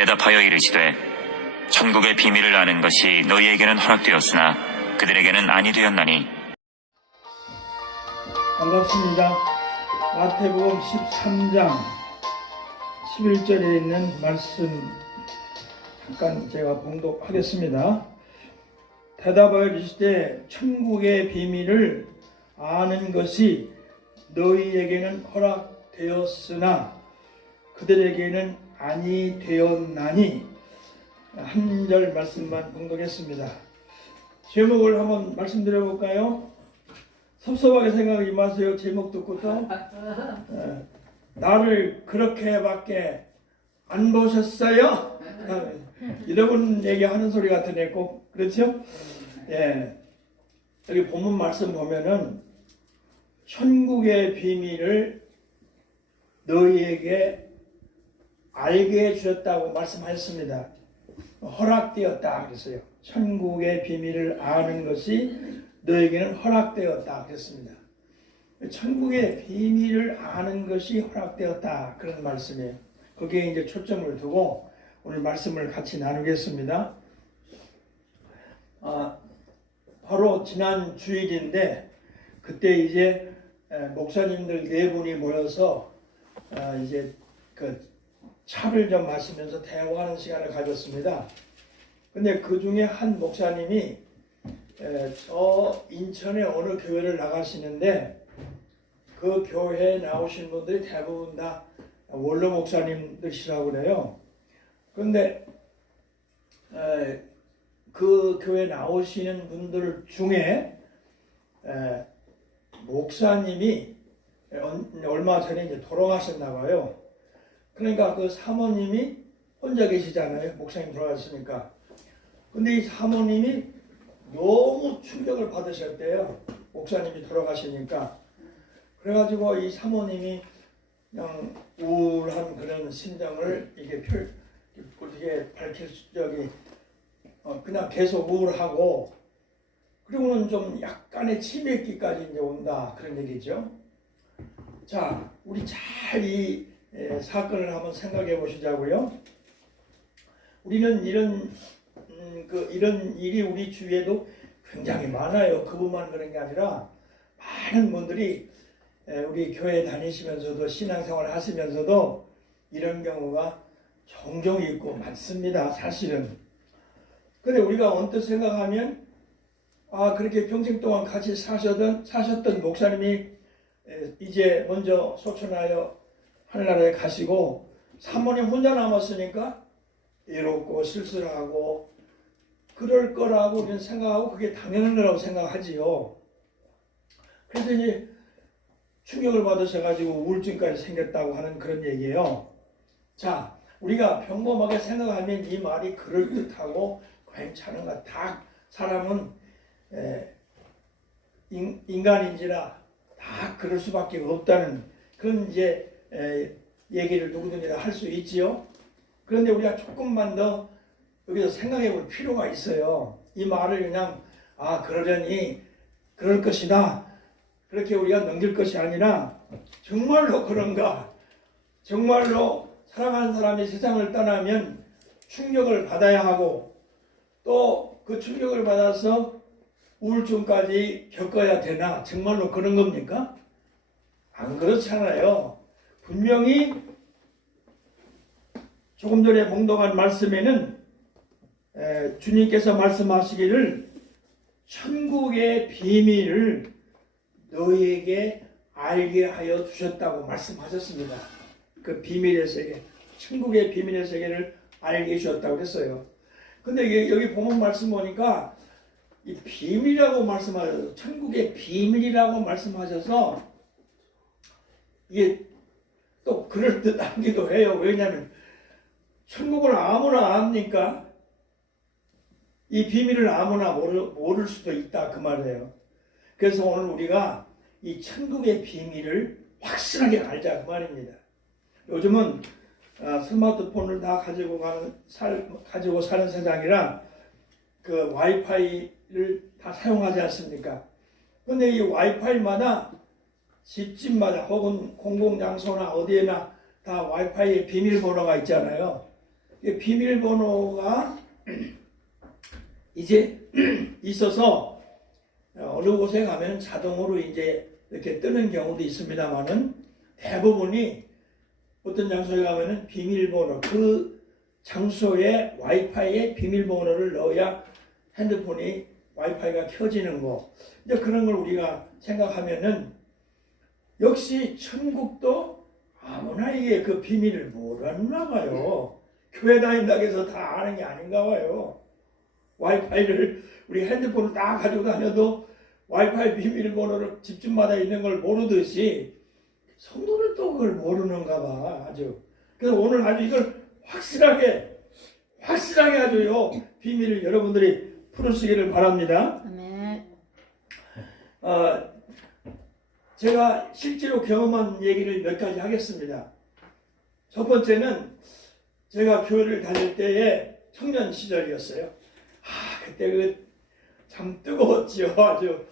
대답하여 이르시되 천국의 비밀을 아는 것이 너희에게는 허락되었으나 그들에게는 아니 되었나니. 반갑습니다. 마태복음 13장 11절에 있는 말씀 잠깐 제가 봉독하겠습니다. 대답하여 이르시되 천국의 비밀을 아는 것이 너희에게는 허락되었으나 그들에게는 아니 되었나니. 한 절 말씀만 봉독했습니다. 제목을 한번 말씀드려 볼까요? 섭섭하게 생각하지 마세요. 제목 듣고도 나를 그렇게밖에 안 보셨어요? 여러분 얘기하는 소리 같으네. 꼭 그렇죠? 예. 여기 본문 말씀 보면은 천국의 비밀을 너희에게 알게 해주셨다고 말씀하셨습니다. 허락되었다 그랬어요. 천국의 비밀을 아는 것이 너에게는 허락되었다 그랬습니다. 천국의 비밀을 아는 것이 허락되었다 그런 말씀이에요. 거기에 이제 초점을 두고 오늘 말씀을 같이 나누겠습니다. 바로 지난 주일인데 그때 이제 목사님들 4분이 모여서 이제 그 차를 좀 마시면서 대화하는 시간을 가졌습니다. 근데 그 중에 한 목사님이 저 인천의 어느 교회를 나가시는데 그 교회에 나오신 분들이 대부분 다 원로 목사님들이시라고 그래요. 그런데 그 교회 나오시는 분들 중에 목사님이 얼마 전에 이제 돌아가셨나 봐요. 그러니까 그 사모님이 혼자 계시잖아요. 목사님 돌아가셨으니까. 근데 이 사모님이 너무 충격을 받으셨대요. 목사님이 돌아가시니까. 그래가지고 이 사모님이 그냥 우울한 그런 심정을 이게 어떻게 밝힐 적이 그냥 계속 우울하고 그리고는 좀 약간의 치매기까지 이제 온다 그런 얘기죠. 자, 우리 잘 이 사건을 한번 생각해 보시자고요. 우리는 이런 일이 우리 주위에도 굉장히 많아요. 그분만 그런 게 아니라 많은 분들이 우리 교회 다니시면서도 신앙생활 하시면서도 이런 경우가 종종 있고 많습니다. 사실은. 근데 우리가 언뜻 생각하면 그렇게 평생 동안 같이 사셨던 목사님이 이제 먼저 소천하여 하늘나라에 가시고 사모님 혼자 남았으니까 외롭고 쓸쓸하고 그럴 거라고 우리는 생각하고 그게 당연한 거라고 생각하지요. 그래서 이제 충격을 받으셔가지고 우울증까지 생겼다고 하는 그런 얘기예요. 자, 우리가 평범하게 생각하면 이 말이 그럴듯하고 괜찮은가. 다 사람은 인간인지라 다 그럴 수밖에 없다는 그런 이제 얘기를 누구든지 할 수 있지요. 그런데 우리가 조금만 더 여기서 생각해 볼 필요가 있어요. 이 말을 그냥 그러려니 그럴 것이다 그렇게 우리가 넘길 것이 아니라 정말로 그런가, 정말로 사랑하는 사람이 세상을 떠나면 충격을 받아야 하고 또 그 충격을 받아서 우울증까지 겪어야 되나, 정말로 그런 겁니까? 안 그렇잖아요. 분명히 조금 전에 봉독한 말씀에는 주님께서 말씀하시기를 천국의 비밀을 너희에게 알게 하여 주셨다고 말씀하셨습니다. 그 비밀의 세계, 천국의 비밀의 세계를 알게 해주셨다고 했어요. 근데 여기 보면 말씀 보니까 이 비밀이라고 말씀하셔서 천국의 비밀이라고 말씀하셔서 이게 또 그럴듯하기도 해요. 왜냐하면 천국을 아무나 압니까? 이 비밀을 아무나 모를 수도 있다 그 말이에요. 그래서 오늘 우리가 이 천국의 비밀을 확실하게 알자 그 말입니다. 요즘은 스마트폰을 다 가지고 사는 세상이라 그 와이파이를 다 사용하지 않습니까? 그런데 이 와이파이마다 집집마다 혹은 공공장소나 어디에나 다 와이파이에 비밀번호가 있잖아요. 비밀번호가 이제 있어서 어느 곳에 가면 자동으로 이제 이렇게 뜨는 경우도 있습니다만은 대부분이 어떤 장소에 가면은 비밀번호, 그 장소에 와이파이에 비밀번호를 넣어야 핸드폰이 와이파이가 켜지는 거. 이제 그런 걸 우리가 생각하면은 역시 천국도 아무나 이게 그 비밀을 모르나 봐요. 교회 다닌다고 해서 다 아는 게 아닌가 봐요. 와이파이를 우리 핸드폰을 다 가지고 다녀도 와이파이 비밀번호를 집집마다 있는 걸 모르듯이 성도들도 그걸 모르는가 봐 아주. 그래서 오늘 아주 이걸 확실하게 아주요 비밀을 여러분들이 풀으시기를 바랍니다. 아멘. 제가 실제로 경험한 얘기를 몇 가지 하겠습니다. 첫 번째는 제가 교회를 다닐 때의 청년 시절이었어요. 그때 참 뜨거웠지요. 아주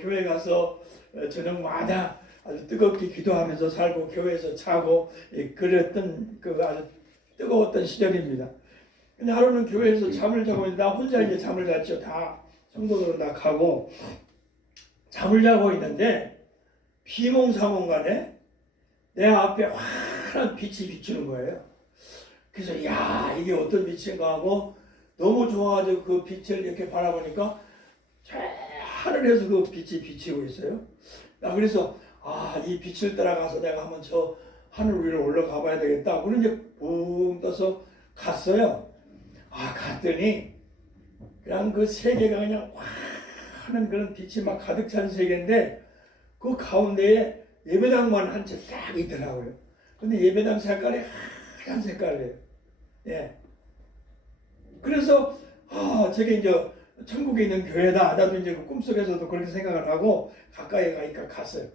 교회 가서 저녁마다 아주 뜨겁게 기도하면서 살고 교회에서 자고 그랬던 그 아주 뜨거웠던 시절입니다. 근데 하루는 교회에서 잠을 자고 있는데 나 혼자 이제 잠을 잤죠. 다 성도들은 다 가고 잠을 자고 있는데 비몽사몽간에 내 앞에 환한 빛이 비추는 거예요. 그래서 야 이게 어떤 빛인가 하고 너무 좋아가지고 그 빛을 이렇게 바라보니까 저 하늘에서 그 빛이 비치고 있어요. 나 그래서 이 빛을 따라가서 내가 한번 저 하늘 위로 올라가 봐야 되겠다. 그런 이제 붕 떠서 갔어요. 갔더니 그냥 그 세계가 그냥 환한 그런 빛이 막 가득 찬 세계인데 그 가운데에 예배당만 한 채 딱 있더라고요. 근데 예배당 색깔이 하얀 색깔이에요. 예. 그래서 저게 이제 천국에 있는 교회다. 나도 이제 그 꿈속에서도 그렇게 생각을 하고 가까이 가니까 갔어요.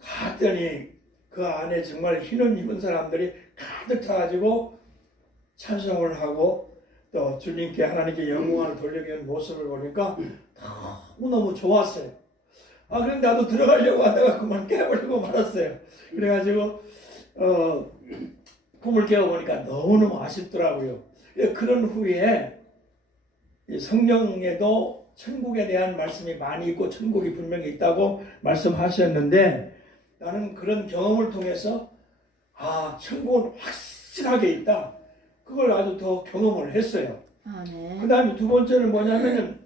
갔더니 그 안에 정말 흰옷 입은 사람들이 가득 차가지고 찬송을 하고 또 주님께 하나님께 영광을 돌려주는 모습을 보니까 너무너무 좋았어요. 그런데 나도 들어가려고 하다가 그만 깨버리고 말았어요. 그래가지고 꿈을 깨워보니까 너무너무 아쉽더라고요. 그런 후에 성경에도 천국에 대한 말씀이 많이 있고 천국이 분명히 있다고 말씀하셨는데 나는 그런 경험을 통해서 천국은 확실하게 있다. 그걸 아주 더 경험을 했어요. 네. 그 다음에 두 번째는 뭐냐면은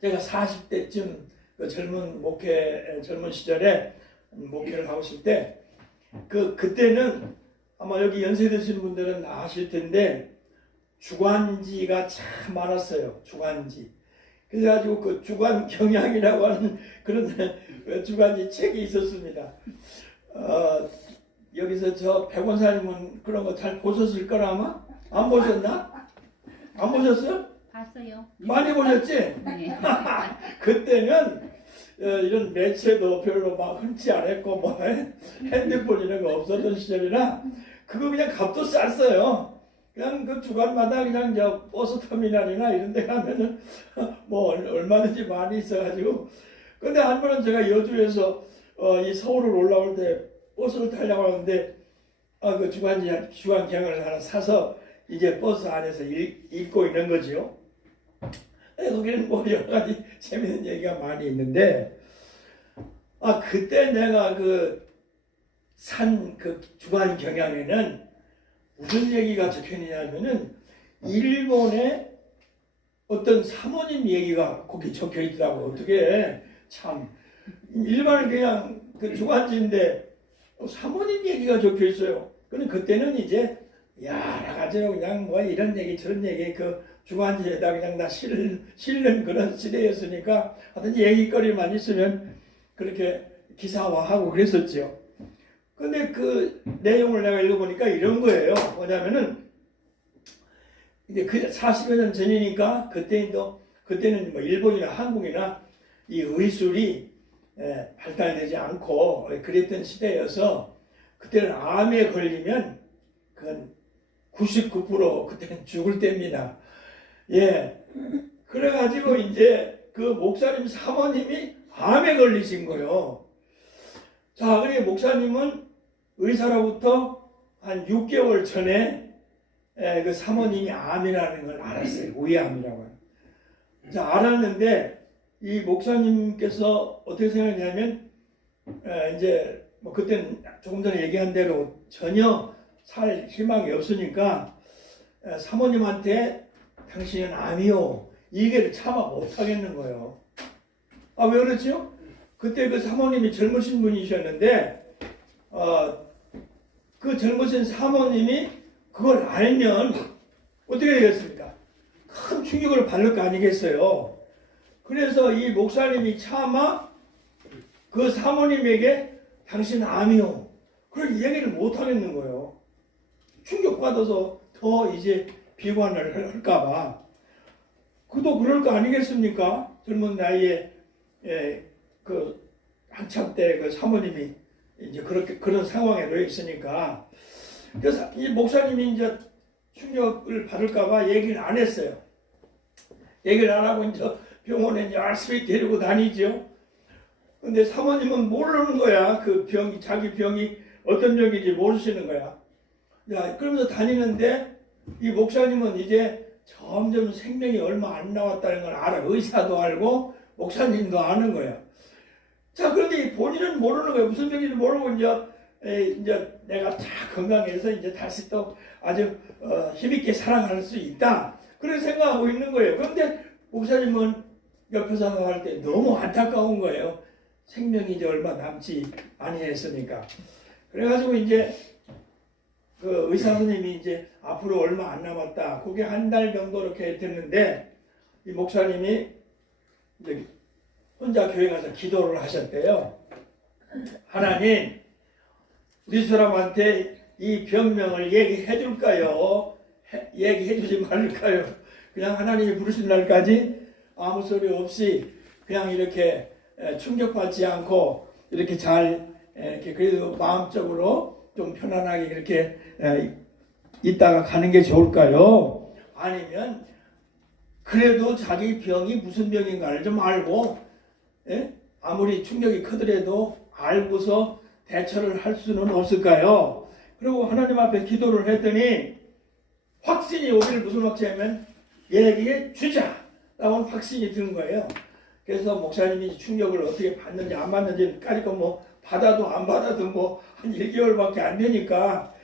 제가 40대쯤 그 젊은 시절에 목회를 하고 있을 때 그때는 아마 여기 연세 드신 분들은 아실 텐데 주간지가 참 많았어요. 주간지. 그래가지고 그 주간 경향이라고 하는 그런 주간지 책이 있었습니다. 여기서 저 백원사님은 그런 거 잘 보셨을 거라 아마? 안 보셨나? 안 보셨어요? 봤어요. 많이 보셨지? 네. 그때는 이런 매체도 별로 막 흔치 않았고 뭐 핸드폰 이런 거 없었던 시절이라 그거 그냥 값도 쌌어요. 그냥 그 주간마다 그냥 저 버스 터미널이나 이런 데 가면은 뭐 얼마든지 많이 있어가지고. 근데 한 번은 제가 여주에서 이 서울을 올라올 때 버스를 타려고 하는데 그 주간경을 하나 사서 이제 버스 안에서 읽고 있는 거죠. 거기는 뭐 여러 가지 재밌는 얘기가 많이 있는데 그때 내가 산 주간 경향에는 무슨 얘기가 적혀 있냐면은 일본의 어떤 사모님 얘기가 거기 적혀 있더라고. 어떻게 참 일반은 그냥 그 주간지인데 사모님 얘기가 적혀 있어요. 근데 그때는 이제 여러 가지로 그냥 뭐 이런 얘기 저런 얘기 그 주간지에다 그냥 다 실는 그런 시대였으니까 하여튼 얘기거리만 있으면 그렇게 기사화하고 그랬었죠. 근데 그 내용을 내가 읽어보니까 이런 거예요. 뭐냐면은 이제 그 40여 년 전이니까 그때는 뭐 일본이나 한국이나 이 의술이 발달되지 않고 그랬던 시대여서 그때는 암에 걸리면 그건 99% 그때는 죽을 때입니다. 예. 그래가지고 이제 그 목사님 사모님이 암에 걸리신 거예요. 자, 그래 목사님은 의사로부터 한 6개월 전에 그 사모님이 암이라는 걸 알았어요. 위암이라고. 자, 알았는데 이 목사님께서 어떻게 생각했냐면 이제 뭐 그때는 조금 전에 얘기한 대로 전혀 살 희망이 없으니까 사모님한테 당신은 암이요 이 얘기를 차마 못하겠는 거예요. 아, 왜 그렇죠? 그때 그 사모님이 젊으신 분이셨는데 그 젊으신 사모님이 그걸 알면 어떻게 되겠습니까? 큰 충격을 받을 거 아니겠어요. 그래서 이 목사님이 차마 그 사모님에게 당신 암이요 그런 얘기를 못 하겠는 거예요. 충격받아서 더 이제 비관을 할까봐. 그도 그럴 거 아니겠습니까? 젊은 나이에 그 한참 때 그 사모님이 이제 그렇게 그런 상황에 놓여 있으니까 그래서 이 목사님이 이제 충격을 받을까봐 얘기를 안 했어요. 얘기를 안 하고 이제 병원에 열심히 데리고 다니죠. 근데 사모님은 모르는 거야. 그 병이 자기 병이 어떤 병인지 모르시는 거야. 야, 그러면서 다니는데 이 목사님은 이제 점점 생명이 얼마 안 남았다는 걸 알아. 의사도 알고 목사님도 아는 거야. 자, 그런데 본인은 모르는 거예요. 무슨 병인지 모르고 이제 내가 다 건강해서 이제 다시 또 아주 힘있게 살아갈 수 있다. 그런 생각하고 있는 거예요. 그런데 목사님은 옆에서 할 때 너무 안타까운 거예요. 생명이 이제 얼마 남지 아니했으니까. 그래가지고 이제 그 의사 선생님이 이제 앞으로 얼마 안 남았다. 그게 한 달 정도 이렇게 됐는데 이 목사님이 이제 혼자 교회 가서 기도를 하셨대요. 하나님, 우리 사람한테 이 병명을 얘기해 줄까요? 얘기해 주지 말까요? 그냥 하나님이 부르신 날까지 아무 소리 없이 그냥 이렇게 충격받지 않고 이렇게 잘 이렇게 그래도 마음적으로 좀 편안하게 이렇게 있다가 가는 게 좋을까요? 아니면 그래도 자기 병이 무슨 병인가를 좀 알고 아무리 충격이 크더라도 알고서 대처를 할 수는 없을까요? 그리고 하나님 앞에 기도를 했더니 확신이 오기를 무슨 확신이냐면 얘기해 주자라고 확신이 든 거예요. 그래서 목사님이 충격을 어떻게 받는지 안 받는지까지 뭐 받아도 안 받아도 뭐 한 1개월밖에 안 되니까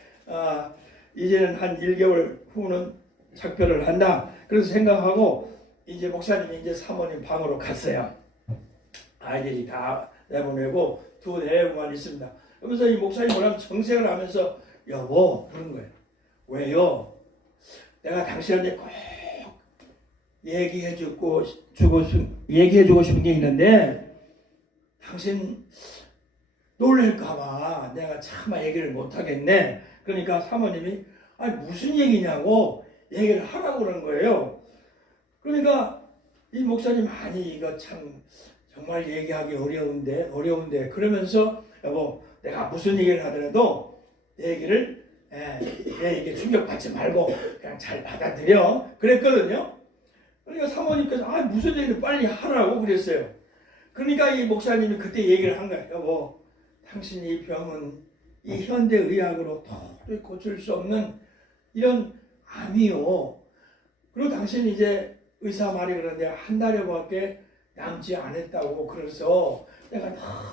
이제는 한 1개월 후는 작별을 한다. 그래서 생각하고 이제 목사님이 이제 사모님 방으로 갔어요. 아이들이 다 내보내고 두 내외만 있습니다. 그러면서 이 목사님 뭐라고 정색을 하면서 여보 그런 거예요. 왜요? 내가 당신한테 꼭 얘기해주고 싶은 게 있는데 당신 놀랄까봐 내가 차마 얘기를 못하겠네. 그러니까 사모님이 아니 무슨 얘기냐고 얘기를 하라고 그런 거예요. 그러니까 이 목사님 아니 이거 참 정말 얘기하기 어려운데 그러면서 여보 내가 무슨 얘기를 하더라도 내 얘기를 내 얘기에 충격받지 말고 그냥 잘 받아들여 그랬거든요. 그러니까 사모님께서 아 무슨 얘기를 빨리 하라고 그랬어요. 그러니까 이 목사님이 그때 얘기를 한 거예요. 여보 당신 이 병은 이 현대의학으로 도저히 고칠 수 없는 이런 암이요. 그리고 당신 이제 의사 말이 그런데 한 달여밖에 남지 않았다고 그래서 내가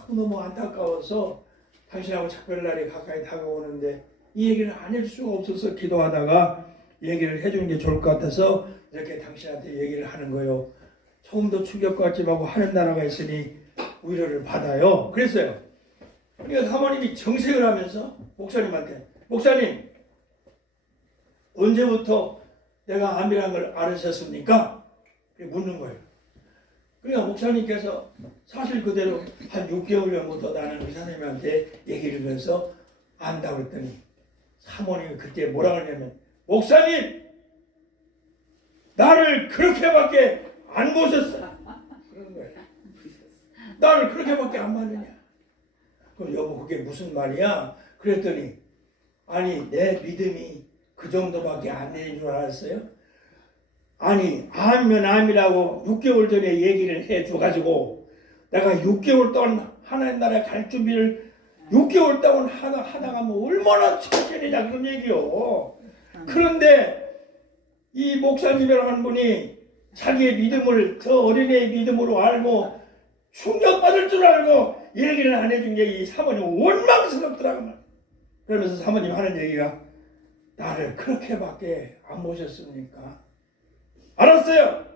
너무너무 안타까워서 당신하고 작별날이 가까이 다가오는데 이 얘기를 안 해줄 수가 없어서 기도하다가 얘기를 해주는 게 좋을 것 같아서 이렇게 당신한테 얘기를 하는 거예요. 조금도 충격받지 말고 하는 나라가 있으니 위로를 받아요. 그랬어요. 그러니까 사모님이 정색을 하면서 목사님한테 목사님 언제부터 내가 암이라는 걸 알으셨습니까? 묻는 거예요. 그러니까 목사님께서 사실 그대로 한 6개월 전부터 나는 의사님한테 얘기를 하면서 안다고 했더니 사모님이 그때 뭐라 그러냐면 목사님 나를 그렇게밖에 안 보셨어. 그런 거예요. 나를 그렇게밖에 안 봤느냐. 그럼 여보 그게 무슨 말이야? 그랬더니 아니 내 믿음이 그 정도밖에 안 되는 줄 알았어요? 아니 암이면 암이라고 6개월 전에 얘기를 해줘가지고 내가 6개월 동안 하나님 나라에 갈 준비를 6개월 동안 하다가 뭐 얼마나 천천히냐 그런 얘기요. 그런데 이 목사님이라는 분이 자기의 믿음을 저 어린애의 믿음으로 알고 충격받을 줄 알고 얘기를 안 해준 게 이 사모님 원망스럽더라고 말이야. 그러면서 사모님 하는 얘기가 나를 그렇게밖에 안 보셨습니까? 알았어요.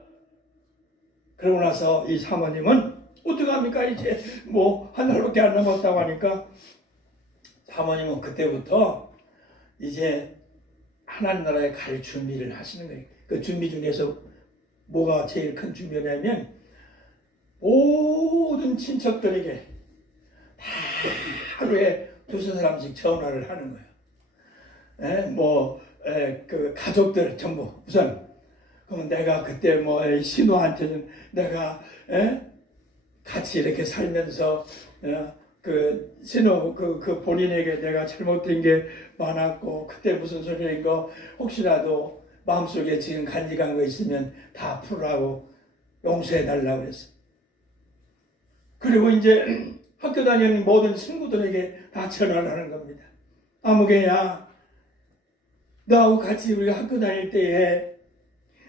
그러고 나서 이 사모님은 어떡합니까? 이제 뭐 한 달밖에 안 남았다고 하니까 사모님은 그때부터 이제 하나님 나라에 갈 준비를 하시는 거예요. 그 준비 중에서 뭐가 제일 큰 준비냐면 모든 친척들에게 다 하루에 두세 사람씩 전화를 하는 거예요. 그 가족들 전부 우선 그러면 내가 그때 뭐 신우한테는 내가 같이 이렇게 살면서 그 신우 그 본인에게 내가 잘못된 게 많았고 그때 무슨 소리인 거 혹시라도 마음속에 지금 간직한 거 있으면 다 풀라고 용서해 달라고 했어. 그리고 이제 학교 다니는 모든 친구들에게 다 전화를 하는 겁니다. 아무개야, 너하고 같이 우리가 학교 다닐 때에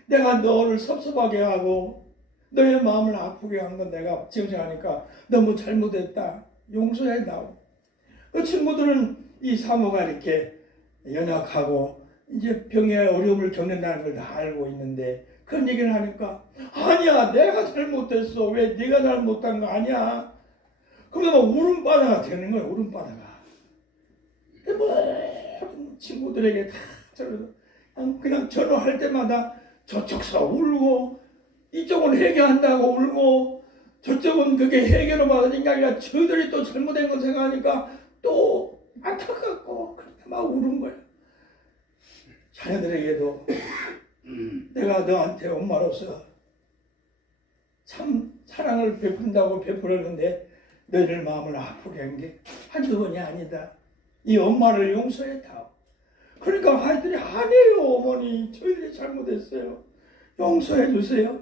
내가 너를 섭섭하게 하고 너의 마음을 아프게 한 건 내가 지금 생각하니까 너무 잘못했다. 용서해 다오. 그 친구들은 이 사모가 이렇게 연약하고 이제 병에 어려움을 겪는다는 걸 다 알고 있는데 그런 얘기를 하니까 아니야 내가 잘못했어. 왜 네가 잘못한 거 아니야. 그러면 울음바다가 되는 거예요. 울음바다가. 모든 친구들에게 다 그냥 전화할 때마다 저쪽서 울고 이쪽은 회개한다고 울고 저쪽은 그게 해결을 받으니까 아니라 저희들이 또 잘못된 걸 생각하니까 또 안타깝고 그렇게 막 우는 거예요. 자녀들에게도 내가 너한테 엄마로서 참 사랑을 베푼다고 베풀었는데 너희들 마음을 아프게 한 게 한두 번이 아니다. 이 엄마를 용서했다. 그러니까 아이들이 아니에요 어머니 저희들이 잘못했어요. 용서해 주세요.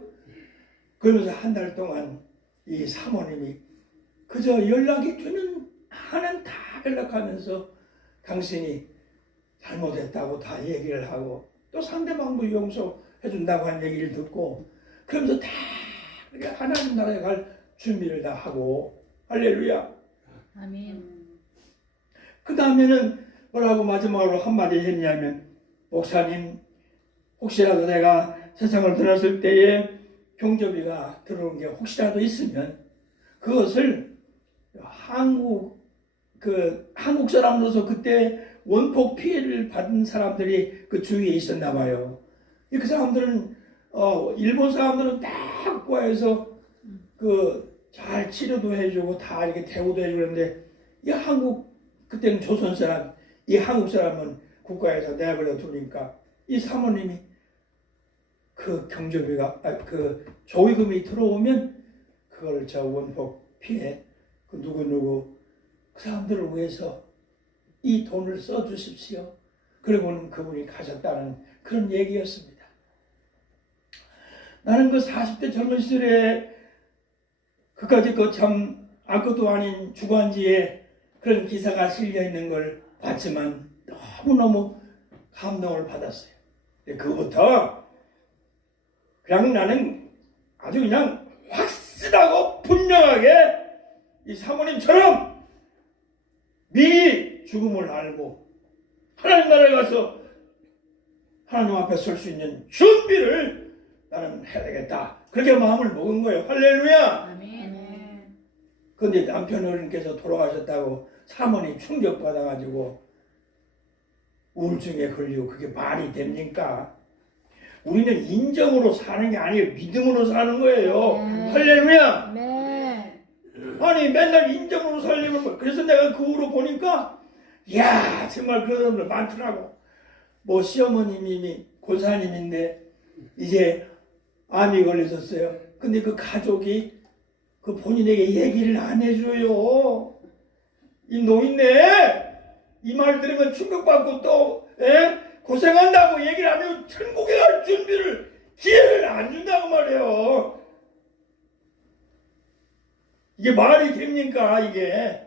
그러면서 한 달 동안 이 사모님이 그저 연락이 되는 한은 다 연락하면서 당신이 잘못했다고 다 얘기를 하고 또 상대방도 용서해 준다고 한 얘기를 듣고 그러면서 다 하나님 나라에 갈 준비를 다 하고 할렐루야. 아멘. 그 다음에는 뭐라고 마지막으로 한마디 했냐면 목사님 혹시라도 내가 세상을 떠났을 때에 경조비가 들어온 게 혹시라도 있으면 그것을 한국 사람으로서 그때 원폭 피해를 받은 사람들이 그 주위에 있었나 봐요. 그 사람들은 일본 사람들은 딱 구해서 그 잘 치료도 해주고 다 이렇게 대우도 해주고 그러는데 이 한국 그때는 조선 사람 이 한국 사람은 국가에서 내버려 두니까 이 사모님이 그 경조비가 그 조의금이 들어오면 그걸 저 원폭 피해 그 누구 그 사람들을 위해서 이 돈을 써 주십시오. 그리고는 그분이 가셨다는 그런 얘기였습니다. 나는 그 40대 젊은 시절에 그까지 그 참 아무것도 아닌 주간지에 그런 기사가 실려 있는 걸 봤지만 너무너무 감동을 받았어요. 그부터 그냥 나는 아주 그냥 확실하고 분명하게 이 사모님처럼 미리 죽음을 알고 하나님 나라에 가서 하나님 앞에 설 수 있는 준비를 나는 해야 되겠다. 그렇게 마음을 먹은 거예요. 할렐루야. 아멘. 그런데 남편 어른께서 돌아가셨다고 사모님 충격받아가지고 우울증에 걸리고 그게 말이 됩니까? 우리는 인정으로 사는 게 아니에요. 믿음으로 사는 거예요. 할렐루야. 네. 아니 맨날 인정으로 살려면 그래서 내가 그 후로 보니까 이야 정말 그런 사람들 많더라고. 뭐 시어머님이 권사님인데 이제 암이 걸리셨어요. 근데 그 가족이 그 본인에게 얘기를 안 해줘요. 이 노인네 이 말 들으면 충격받고 또 고생한다고 얘기를 안 해요. 천국에 갈 준비를 기회를 안 준다고 말이에요. 이게 말이 됩니까? 이게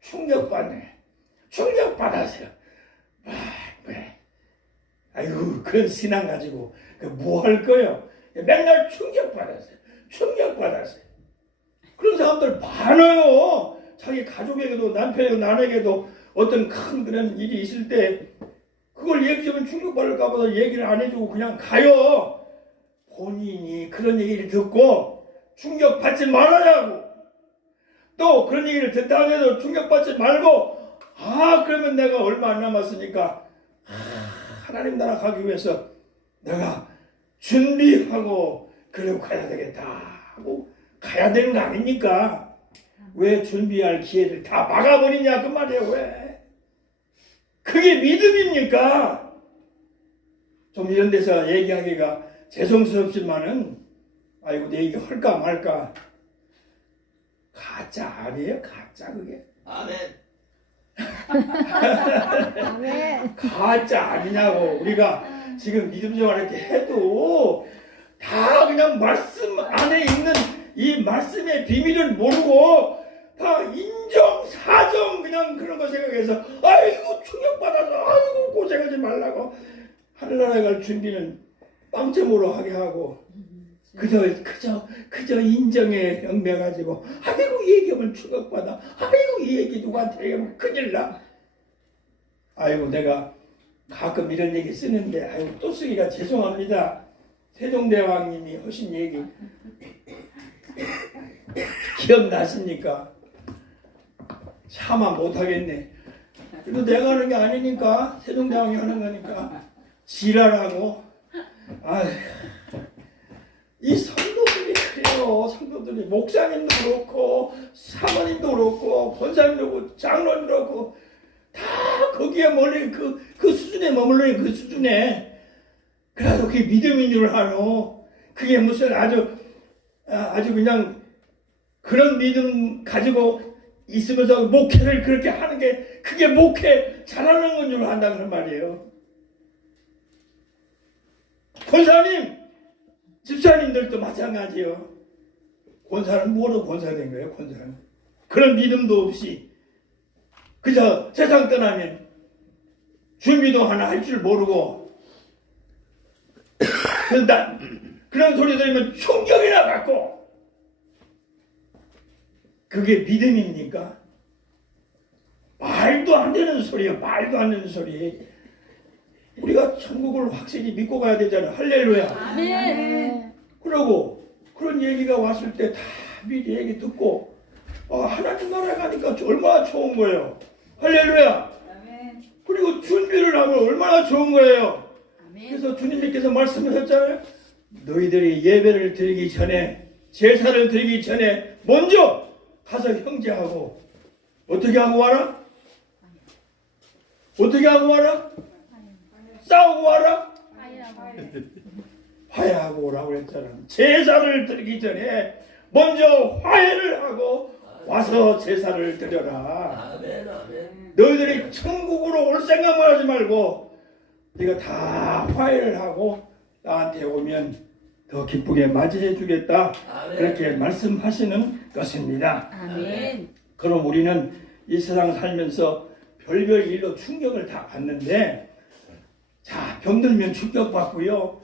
충격받네. 충격받았어요. 아이고 그런 신앙 가지고 뭐 할 거예요? 맨날 충격받았어요. 충격받았어요. 그런 사람들 많아요. 자기 가족에게도 남편에게도 나에게도 어떤 큰 그런 일이 있을 때 그걸 얘기하면 충격받을까 봐 얘기를 안 해주고 그냥 가요. 본인이 그런 얘기를 듣고 충격받지 말아야고, 또 그런 얘기를 듣다 해도 충격받지 말고, 그러면 내가 얼마 안 남았으니까 하나님 나라 가기 위해서 내가 준비하고 그러고 가야 되겠다 하고 가야 되는 거 아닙니까? 왜 준비할 기회를 다 막아버리냐 그 말이에요. 왜? 그게 믿음입니까? 좀 이런 데서 얘기하기가 죄송스럽지만은 아이고 내 얘기 할까 말까. 가짜 아니에요? 가짜 그게. 아멘. 아멘. 가짜 아니냐고. 우리가 지금 믿음 생활 이렇게 해도 다 그냥 말씀 안에 있는 이 말씀의 비밀을 모르고 다 인정, 사정 그냥 그런 거 생각해서 아이고 충격받아서 아이고 고생하지 말라고 하늘나라에 갈 준비는 빵점으로 하게 하고 그저 인정에 얽매가지고 아이고 이 얘기하면 충격받아, 아이고 이 얘기 누구한테 얘기하면 큰일 나. 아이고 내가 가끔 이런 얘기 쓰는데 아이고 또 쓰기가 죄송합니다. 세종대왕님이 하신 얘기 기억나십니까? 차마 못하겠네. 그래도 내가 하는 게 아니니까 세종대왕이 하는 거니까 지랄하고. 이 성도들이 그래요. 성도들이 목사님도 그렇고 사모님도 그렇고 권사님도 그렇고 장로님도 그렇고 다 거기에 멀리 그 수준에 머물러 그 수준에. 그래도 그게 믿음인 줄 아노. 그게 무슨 아주 그냥 그런 믿음 가지고 있으면서 목회를 그렇게 하는 게 그게 목회 잘하는 건 줄 안다 그런 말이에요. 권사님, 집사님들도 마찬가지요. 권사는 뭐로 권사된 거예요? 권사는 그런 믿음도 없이 그저 세상 떠나면 준비도 하나 할 줄 모르고 그런 소리 들으면 충격이나 받고. 그게 믿음입니까? 말도 안 되는 소리예요. 말도 안 되는 소리. 우리가 천국을 확실히 믿고 가야 되잖아요. 할렐루야. 아멘. 그러고 그런 얘기가 왔을 때 다 미리 얘기 듣고 하나님 나라에 가니까 얼마나 좋은 거예요. 할렐루야. 그리고 준비를 하면 얼마나 좋은 거예요. 그래서 주님께서 말씀하셨잖아요. 너희들이 예배를 드리기 전에, 제사를 드리기 전에 먼저 가서 형제하고 어떻게 하고 와라? 어떻게 하고 와라? 싸우고 와라? 화해하고 오라고 했잖아요. 제사를 드리기 전에 먼저 화해를 하고 와서 제사를 드려라. 아멘. 아멘. 너희들이 천국으로 올 생각만 하지 말고 네가 다 화해를 하고 나한테 오면 더 기쁘게 맞이해 주겠다. 그렇게 말씀하시는 것입니다. 아멘. 그럼 우리는 이 세상 살면서 별별 일로 충격을 다 받는데, 자, 병들면 충격받고요,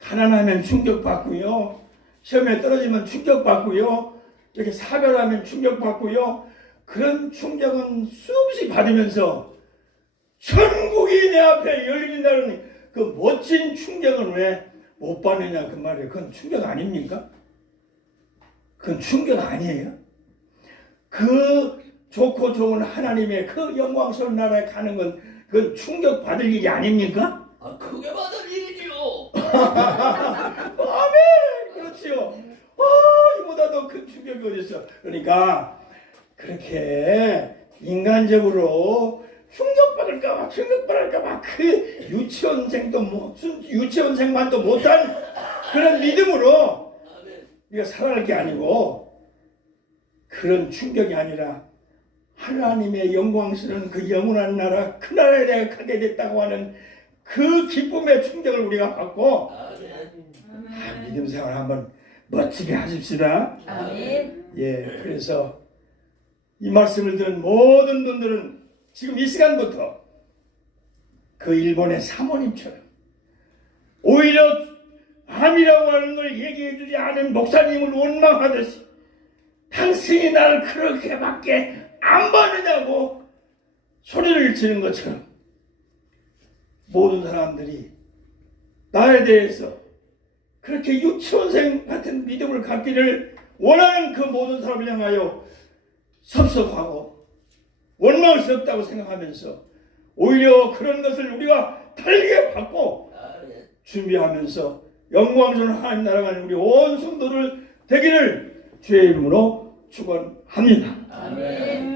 가난하면 충격받고요, 시험에 떨어지면 충격받고요, 이렇게 사별하면 충격받고요. 그런 충격은 수없이 받으면서 천국이 내 앞에 열린다는 그 멋진 충격은 왜 못 받느냐 그 말이에요. 그건 충격 아닙니까? 그건 충격 아니에요. 그 좋고 좋은 하나님의 그 영광스러운 나라에 가는 건 그건 충격 받을 일이 아닙니까? 크게 받을 일이지요. 아멘. 그렇지요. 이보다 더 큰 충격이 어디 있어. 그러니까 그렇게 인간적으로 충격받을까봐 그 유치원생만도 못한 그런 믿음으로 우리가 살아갈 게 아니고, 그런 충격이 아니라 하나님의 영광스러운 그 영원한 나라, 그 나라에 내가 가게 됐다고 하는 그 기쁨의 충격을 우리가 받고 믿음 생활 한번 멋지게 하십시다. 아멘. 예, 그래서 이 말씀을 들은 모든 분들은 지금 이 시간부터 그 일본의 사모님처럼 오히려 암이라고 하는 걸 얘기해 주지 않은 목사님을 원망하듯이 당신이 나를 그렇게밖에 안 봤느냐고 소리를 지는 것처럼 모든 사람들이 나에 대해서 그렇게 유치원생 같은 믿음을 갖기를 원하는 그 모든 사람을 향하여 섭섭하고 원망스럽다고 생각하면서 오히려 그런 것을 우리가 달리게 받고 준비하면서 영광스러운 하나님 나라가 우리 온 성도들 되기를 주의 이름으로 축원합니다. 아멘.